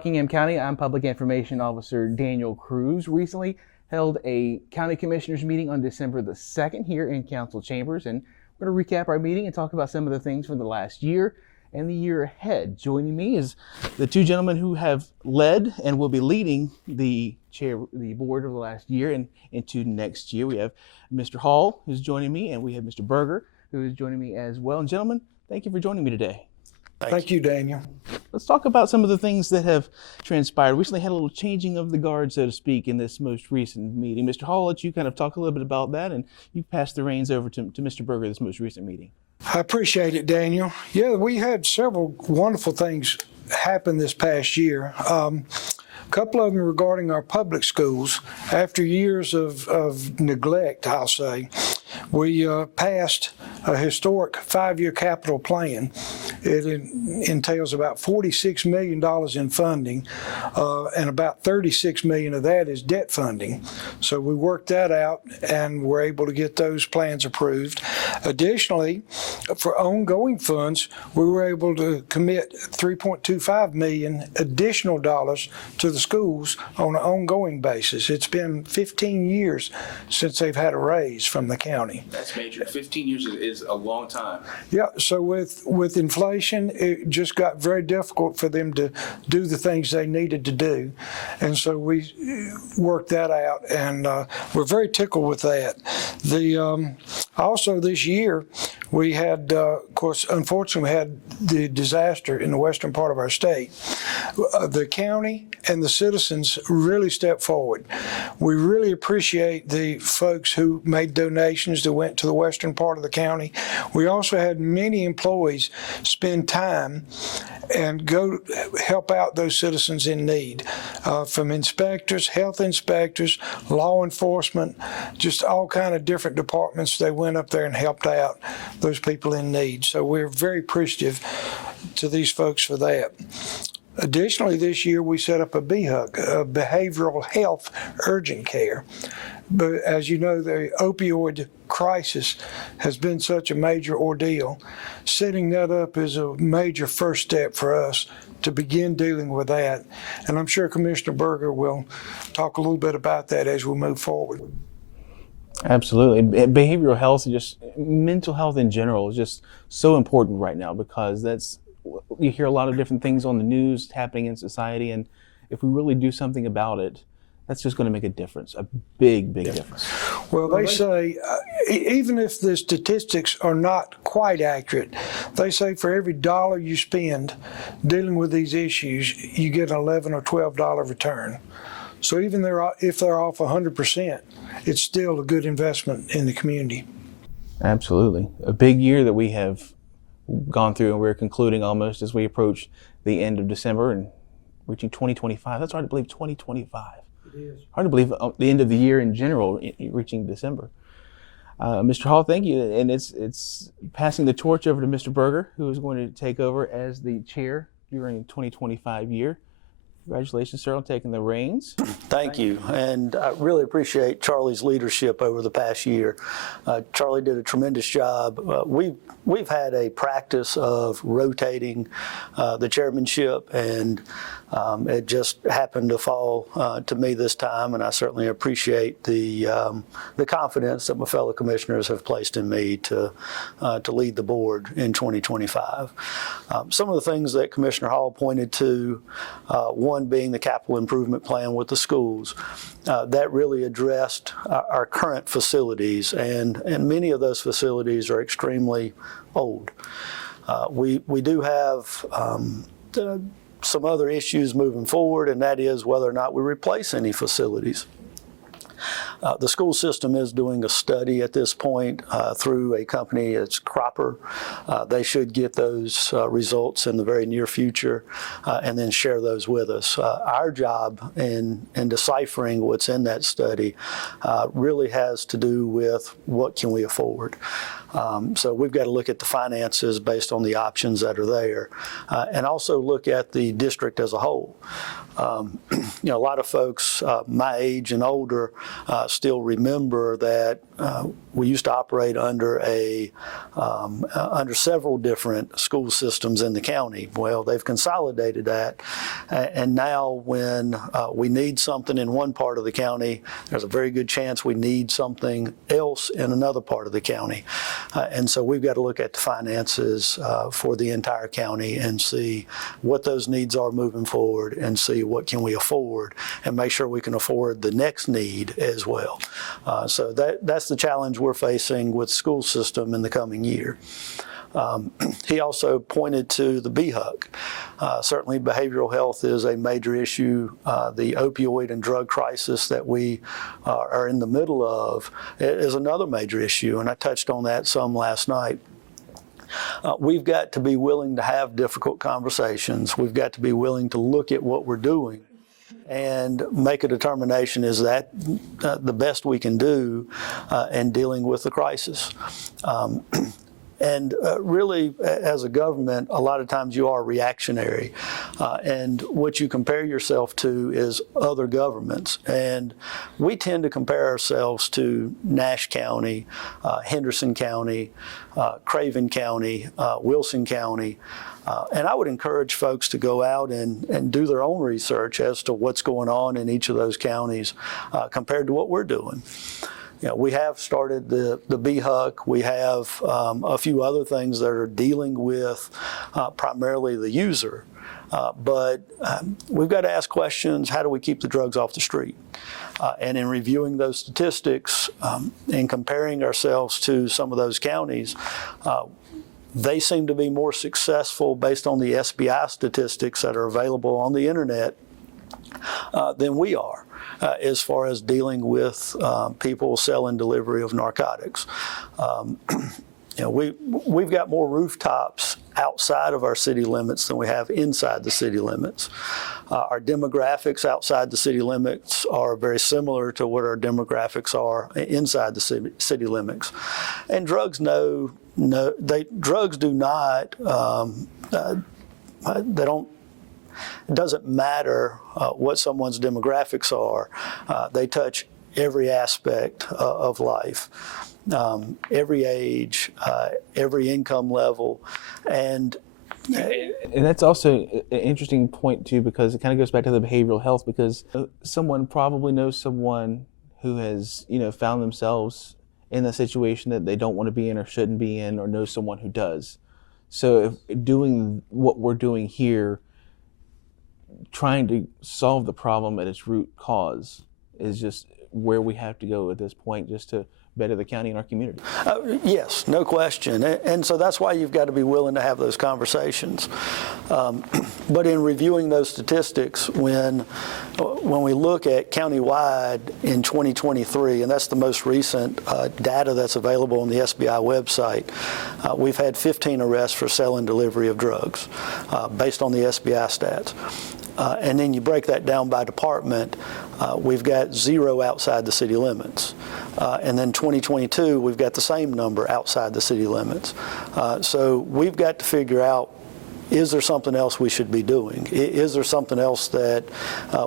Rockingham County. I'm Public Information Officer Daniel Cruz. Recently held a County Commissioners meeting on December the 2nd here in Council Chambers, and we're going to recap our meeting and talk about some of the things from the last year and the year ahead. Joining me is the two gentlemen who have led and will be leading the board of the last year and into next year. We have Mr. Hall, who's joining me, and we have Mr. Berger, who is joining me as well. And gentlemen, thank you for joining me today. Thank you, Daniel. Let's talk about some of the things that have transpired. Recently had a little changing of the guard, so to speak, in this most recent meeting. Mr. Hall, I'll let you kind of talk a little bit about that, and you pass the reins over to Mr. Berger this most recent meeting. I appreciate it, Daniel. Yeah, we had several wonderful things happen this past year. A couple of them regarding our public schools. After years of neglect, I'll say, we passed a historic 5-year capital plan. It entails about $46 million in funding, and about $36 million of that is debt funding. So we worked that out and were able to get those plans approved. Additionally, for ongoing funds, we were able to commit $3.25 million additional dollars to the schools on an ongoing basis. It's been 15 years since they've had a raise from the county. That's major. 15 years is a long time. Yeah, so with inflation, it just got very difficult for them to do the things they needed to do. And so we worked that out, and we're very tickled with that. Also this year, we had, of course, unfortunately, we had the disaster in the western part of our state. The county and the citizens really stepped forward. We really appreciate the folks who made donations that went to the western part of the county. We also had many employees spend time and go help out those citizens in need, from inspectors, health inspectors, law enforcement, just all kind of different departments. They went up there and helped out those people in need. So we're very appreciative to these folks for that. Additionally, this year we set up a BHUC, a Behavioral Health Urgent Care. But as you know, the opioid crisis has been such a major ordeal. Setting that up is a major first step for us to begin dealing with that. And I'm sure Commissioner Berger will talk a little bit about that as we move forward. Absolutely. Behavioral health and just mental health in general is just so important right now, because you hear a lot of different things on the news happening in society, and if we really do something about it, that's just going to make a difference, a big difference. Well, they say, even if the statistics are not quite accurate, they say for every dollar you spend dealing with these issues, you get an $11 or $12 return. So even if they're off 100%, it's still a good investment in the community. Absolutely. A big year that we have gone through, and we're concluding almost as we approach the end of December and reaching 2025. That's hard to believe, 2025. It is. Hard to believe the end of the year in general, reaching December. Mr. Hall, thank you. And it's passing the torch over to Mr. Berger, who is going to take over as the chair during the 2025 year. Congratulations, sir, on taking the reins. Thank you, and I really appreciate Charlie's leadership over the past year. Charlie did a tremendous job. We've had a practice of rotating the chairmanship, and it just happened to fall to me this time, and I certainly appreciate the confidence that my fellow commissioners have placed in me to lead the board in 2025. Some of the things that Commissioner Hall pointed to, one being the capital improvement plan with the schools, that really addressed our current facilities, and many of those facilities are extremely old. We do have some other issues moving forward, and that is whether or not we replace any facilities. The school system is doing a study at this point through a company, it's Cropper. They should get those results in the very near future and then share those with us. Our job in deciphering what's in that study really has to do with what can we afford. So we've got to look at the finances based on the options that are there, and also look at the district as a whole. A lot of folks my age and older still remember that we used to operate under under several different school systems in the county. Well, they've consolidated that, and now when we need something in one part of the county, there's a very good chance we need something else in another part of the county. And so we've got to look at the finances for the entire county and see what those needs are moving forward and see what can we afford and make sure we can afford the next need as well. So that's the challenge we're facing with the school system in the coming year. He also pointed to the BHUC. Certainly behavioral health is a major issue. The opioid and drug crisis that we are in the middle of is another major issue, and I touched on that some last night. We've got to be willing to have difficult conversations. We've got to be willing to look at what we're doing and make a determination, is that the best we can do in dealing with the crisis. And really, as a government, a lot of times you are reactionary. And what you compare yourself to is other governments. And we tend to compare ourselves to Nash County, Henderson County, Craven County, Wilson County. And I would encourage folks to go out and do their own research as to what's going on in each of those counties compared to what we're doing. You know, we have started the BHUC. We have a few other things that are dealing with primarily the user. But we've got to ask questions, how do we keep the drugs off the street? And in reviewing those statistics and comparing ourselves to some of those counties, they seem to be more successful based on the SBI statistics that are available on the internet than we are. As far as dealing with people selling delivery of narcotics. You know, we've got more rooftops outside of our city limits than we have inside the city limits. Our demographics outside the city limits are very similar to what our demographics are inside the city limits. And drugs drugs do not, they don't, it doesn't matter what someone's demographics are. They touch every aspect of life, every age, every income level. And that's also an interesting point too, because it kind of goes back to the behavioral health, because someone probably knows someone who has, found themselves in a situation that they don't want to be in or shouldn't be in, or knows someone who does. So if doing what we're doing here, trying to solve the problem at its root cause, is just where we have to go at this point, just to better the county and our community. Yes, no question. And so that's why you've got to be willing to have those conversations. But in reviewing those statistics, when we look at countywide in 2023, and that's the most recent data that's available on the SBI website, we've had 15 arrests for selling delivery of drugs based on the SBI stats. And then you break that down by department, we've got 0 outside the city limits. And then 2022, we've got the same number outside the city limits. So we've got to figure out, is there something else we should be doing? Is there something else that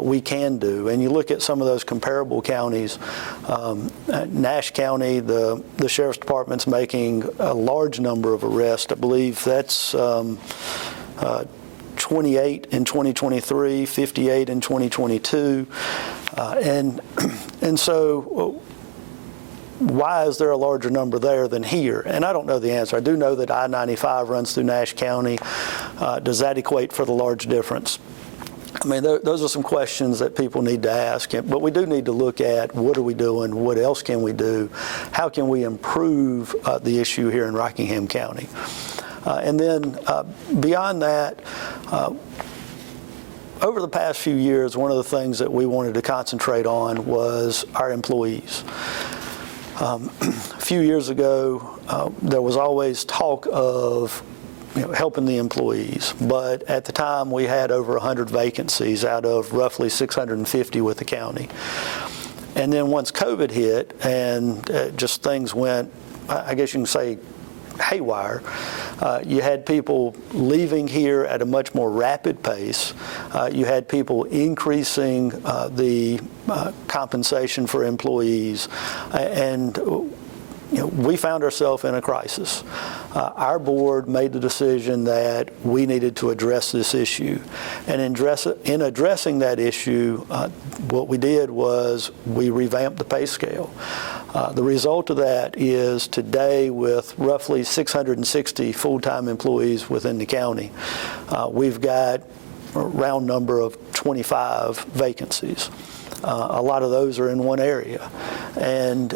we can do? And you look at some of those comparable counties, Nash County, the Sheriff's Department's making a large number of arrests. I believe that's 28 in 2023, 58 in 2022. And so why is there a larger number there than here? And I don't know the answer. I do know that I-95 runs through Nash County. Does that equate for the large difference? I mean, those are some questions that people need to ask. But we do need to look at, what are we doing? What else can we do? How can we improve the issue here in Rockingham County? And then beyond that, over the past few years, one of the things that we wanted to concentrate on was our employees. A few years ago, there was always talk of helping the employees, but at the time we had over 100 vacancies out of roughly 650 with the county. And then once COVID hit and just things went, I guess you can say, haywire. You had people leaving here at a much more rapid pace. You had people increasing the compensation for employees, and we found ourselves in a crisis. Our board made the decision that we needed to address this issue. And in addressing that issue, what we did was we revamped the pay scale. The result of that is today, with roughly 660 full-time employees within the county, we've got a round number of 25 vacancies. A lot of those are in one area. And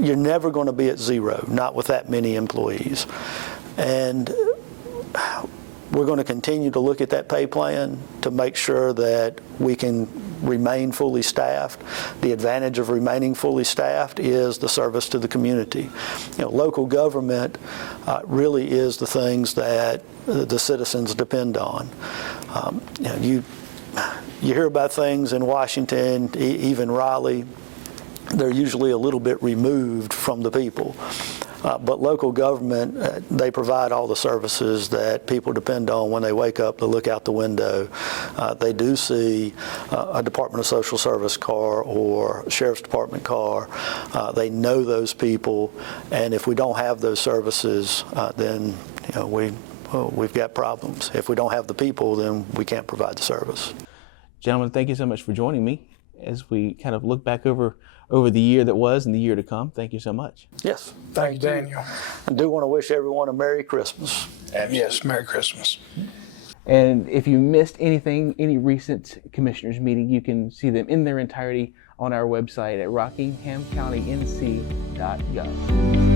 you're never going to be at zero, not with that many employees. And we're going to continue to look at that pay plan to make sure that we can remain fully staffed. The advantage of remaining fully staffed is the service to the community. Local government really is the things that the citizens depend on. You hear about things in Washington, even Raleigh. They're usually a little bit removed from the people. But local government, they provide all the services that people depend on when they wake up to look out the window. They do see a Department of Social Service car or Sheriff's Department car. They know those people, and if we don't have those services, then we've got problems. If we don't have the people, then we can't provide the service. Gentlemen, thank you so much for joining me as we kind of look back over the year that was and the year to come. Thank you so much. Yes. Thank you, Daniel. I do want to wish everyone a Merry Christmas. Yes, Merry Christmas. And if you missed anything, any recent commissioners meeting, you can see them in their entirety on our website at rockinghamcountync.gov.